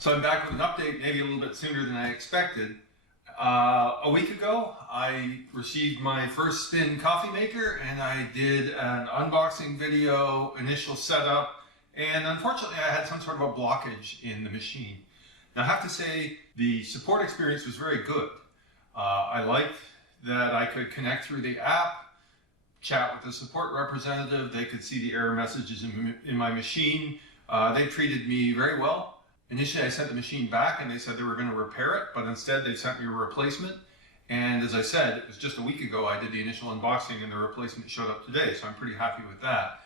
So I'm back with an update, maybe a little bit sooner than I expected. A week ago, I received my first Spinn Coffee Maker, and I did an unboxing video, initial setup, and unfortunately I had some sort of a blockage in the machine. Now I have to say, the support experience was very good. I liked that I could connect through the app, chat with the support representative, they could see the error messages in my machine. They treated me very well. Initially, I sent the machine back and they said they were going to repair it, but instead they sent me a replacement. And as I said, it was just a week ago I did the initial unboxing and the replacement showed up today, so I'm pretty happy with that.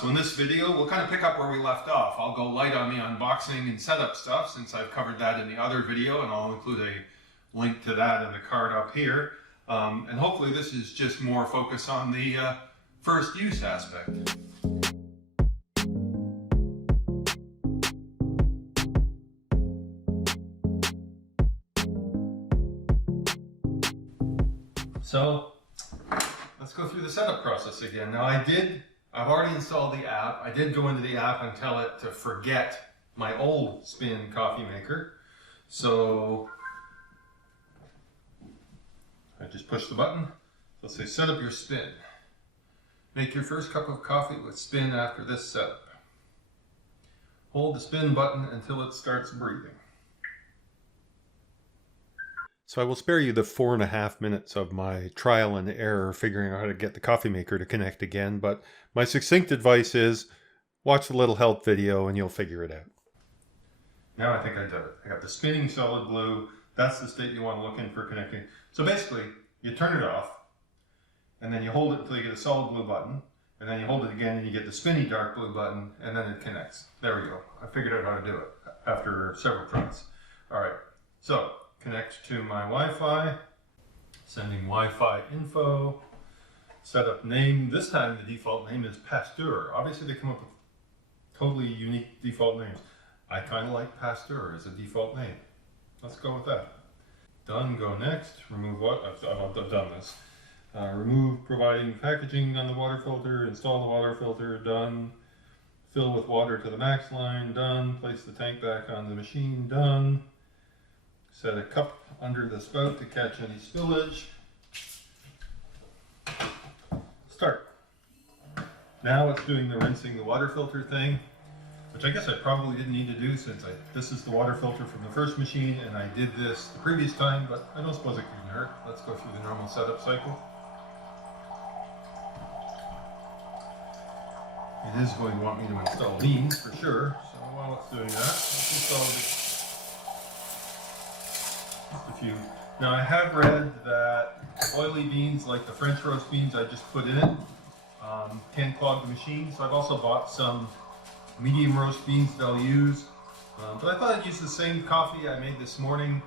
So in this video, we'll kind of pick up where we left off. I'll go light on the unboxing and setup stuff since I've covered that in the other video, and I'll include a link to that in the card up here. And hopefully this is just more focus on the first use aspect. So let's go through the setup process again. Now I've already installed the app. I did go into the app and tell it to forget my old Spinn Coffee Maker. So I just push the button. Let's say set up your Spinn. Make your first cup of coffee with Spinn after this setup. Hold the Spinn button until it starts breathing. So I will spare you the 4.5 minutes of my trial and error figuring out how to get the coffee maker to connect again, but my succinct advice is watch the little help video and you'll figure it out. Now I think I did it. I got the spinning solid blue. That's the state you want to look in for connecting. So basically, you turn it off, and then you hold it until you get a solid blue button, and then you hold it again and you get the spinny dark blue button, and then it connects. There we go. I figured out how to do it after several tries. All right, so connect to my Wi-Fi, sending Wi-Fi info, setup name. This time the default name is Pasteur. Obviously they come up with totally unique default names. I kind of like Pasteur as a default name. Let's go with that. Done, go next. Remove what? I've done this. Remove providing packaging on the water filter, install the water filter, done. Fill with water to the max line, done. Place the tank back on the machine, done. Set a cup under the spout to catch any spillage. Start. Now it's doing the rinsing the water filter thing, which I guess I probably didn't need to do since this is the water filter from the first machine and I did this the previous time, but I don't suppose it can hurt. Let's go through the normal setup cycle. It is going to want me to install beans for sure, so while it's doing that, let's install the a few. Now I have read that oily beans, like the French roast beans I just put in it, can clog the machine. So I've also bought some medium roast beans that I'll use. But I thought I'd use the same coffee I made this morning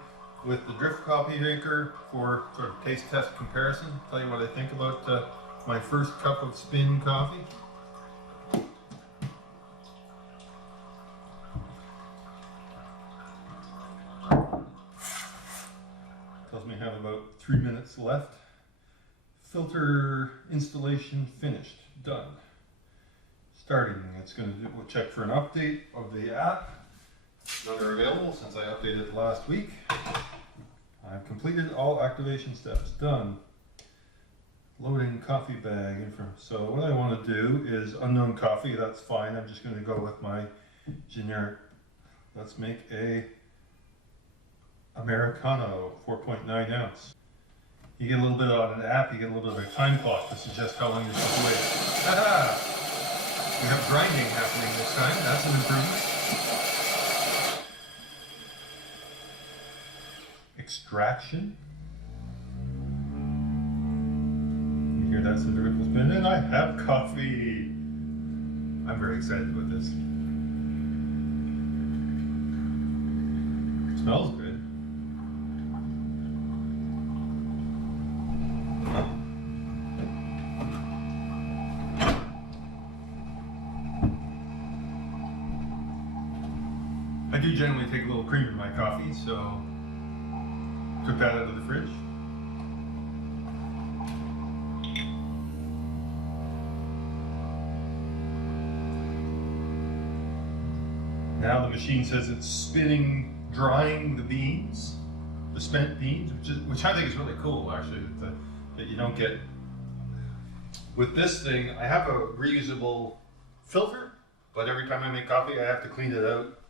with the Drip Coffee Maker for sort of taste test comparison. Tell you what I think about my first cup of Spinn coffee. Tells me I have about 3 minutes left. Filter installation finished, done. Starting, it's going to we'll check for an update of the app. None are available since I updated last week. I've completed all activation steps, done. Loading coffee bag info. So what I want to do is unknown coffee, that's fine. I'm just going to go with my generic. Let's make a Americano, 4.9 ounce. You get a little bit on an app, you get a little bit of a time clock to suggest how long you're supposed to wait. Ta-da! We have grinding happening this time, that's an improvement. Extraction. You hear that's the vertical spin, and I have coffee. I'm very excited about this. It smells good. I do generally take a little cream in my coffee, so took that out of the fridge. Now the machine says it's spinning, drying the beans, the spent beans, which I think is really cool actually, that you don't get. With this thing, I have a reusable filter, but every time I make coffee, I have to clean it out,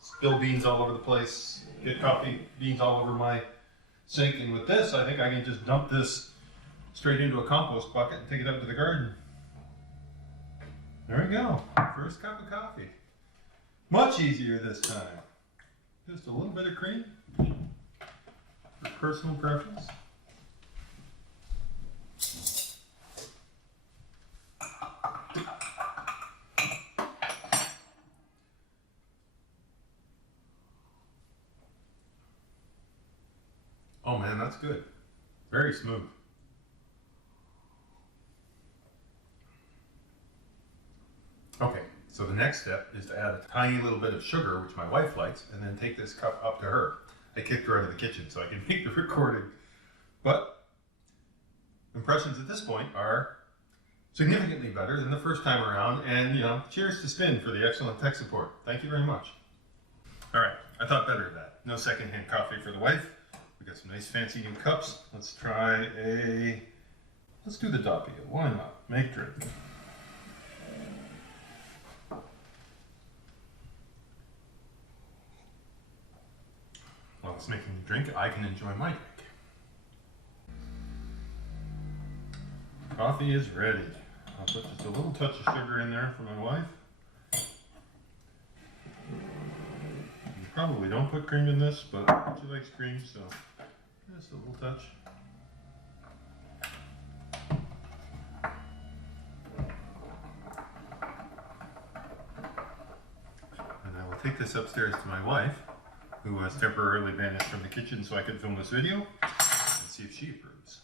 spill beans all over the place, get coffee beans all over my sink. And with this, I think I can just dump this straight into a compost bucket and take it out to the garden. There we go, first cup of coffee. Much easier this time. Just a little bit of cream for personal preference. Oh man, that's good. Very smooth. Okay, so the next step is to add a tiny little bit of sugar, which my wife likes, and then take this cup up to her. I kicked her out of the kitchen so I can make the recording. But impressions at this point are significantly better than the first time around, and cheers to Spinn for the excellent tech support. Thank you very much. All right, I thought better of that. No secondhand coffee for the wife. We got some nice fancy new cups. Let's do the doppio. Why not? Make drink. While it's making the drink, I can enjoy my drink. Coffee is ready. I'll put just a little touch of sugar in there for my wife. You probably don't put cream in this, but she likes cream, so just a little touch. And I will take this upstairs to my wife, who was temporarily banished from the kitchen so I could film this video, and see if she approves.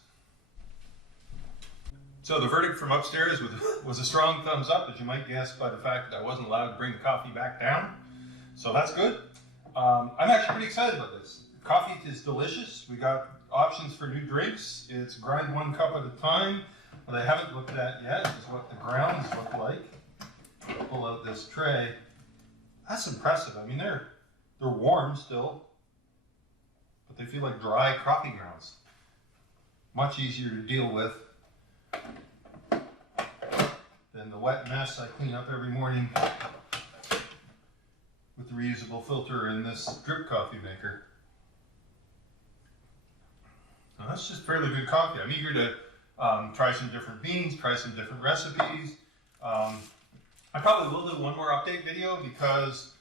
So the verdict from upstairs was a strong thumbs up, as you might guess by the fact that I wasn't allowed to bring the coffee back down. So that's good. I'm actually pretty excited about this. Coffee is delicious. We got options for new drinks. It's grind 1 cup at a time. What I haven't looked at yet is what the grounds look like. I'll pull out this tray. That's impressive. I mean, they're warm still, but they feel like dry coffee grounds. Much easier to deal with than the wet mess I clean up every morning with the reusable filter in this drip coffee maker. Now that's just fairly good coffee. I'm eager to try some different beans, try some different recipes. I probably will do one more update video because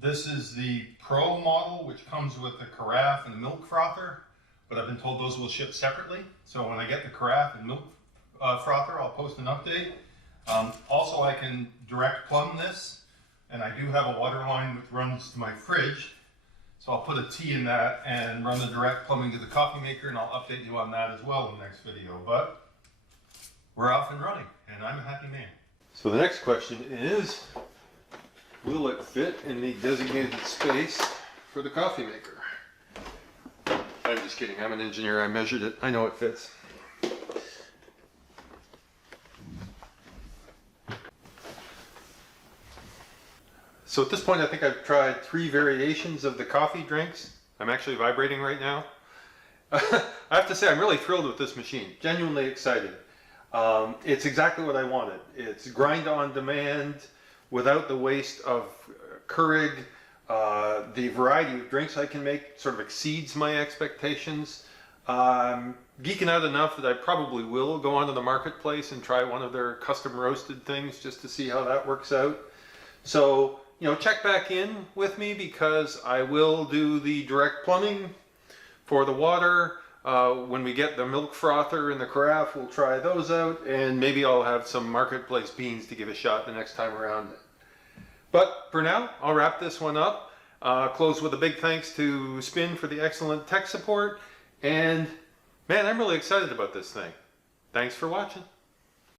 this is the Pro model, which comes with the carafe and the milk frother, but I've been told those will ship separately. So when I get the carafe and milk frother, I'll post an update. Also, I can direct plumb this, and I do have a water line which runs to my fridge. So I'll put a T in that and run the direct plumbing to the coffee maker, and I'll update you on that as well in the next video. But we're off and running, and I'm a happy man. So the next question is, will it fit in the designated space for the coffee maker? I'm just kidding. I'm an engineer. I measured it. I know it fits. So at this point, I think I've tried 3 variations of the coffee drinks. I'm actually vibrating right now. I have to say, I'm really thrilled with this machine. Genuinely excited. It's exactly what I wanted. It's grind on demand without the waste of Keurig. The variety of drinks I can make sort of exceeds my expectations. Geeking out enough that I probably will go onto the marketplace and try one of their custom roasted things just to see how that works out. So, check back in with me because I will do the direct plumbing for the water. When we get the milk frother and the carafe, we'll try those out, and maybe I'll have some marketplace beans to give a shot the next time around. But for now, I'll wrap this one up. Close with a big thanks to Spinn for the excellent tech support, and man, I'm really excited about this thing. Thanks for watching.